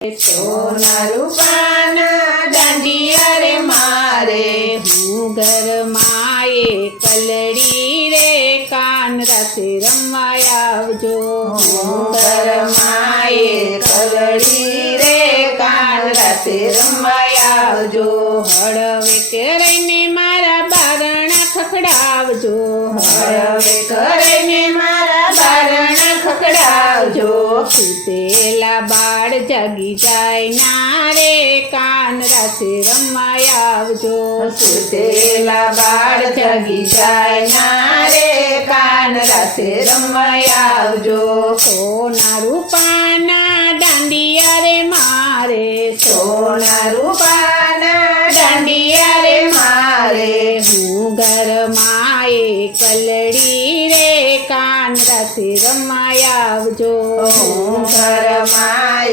સોના રૂપાના દાંડિયા રે મારે, હું ઘરમાં એકલડી રે કાન રાસે રમવા આવજો. હું ઘરમાં એકલડી રે કાન રાસે રમવા આવજો. હળવે કરીને મારા બારણા ખખડાવજો. હળવે કરીને મારા બારણા ખખડાવજો. સુતેલા બાળ જાગી જાય ના રે કાન રાસે રમવા આવજો. સુતેલા બાળ જાગી જાય ના રે કાન રાસે રમવા આવજો. સોના રૂપાના દાંડિયા રે મારે, સોના રૂપાના દાંડિયા રે મારે, હું ઘરમાં એકલડી રે કાન રાસે રમવા આવજો. હું ઘરમાં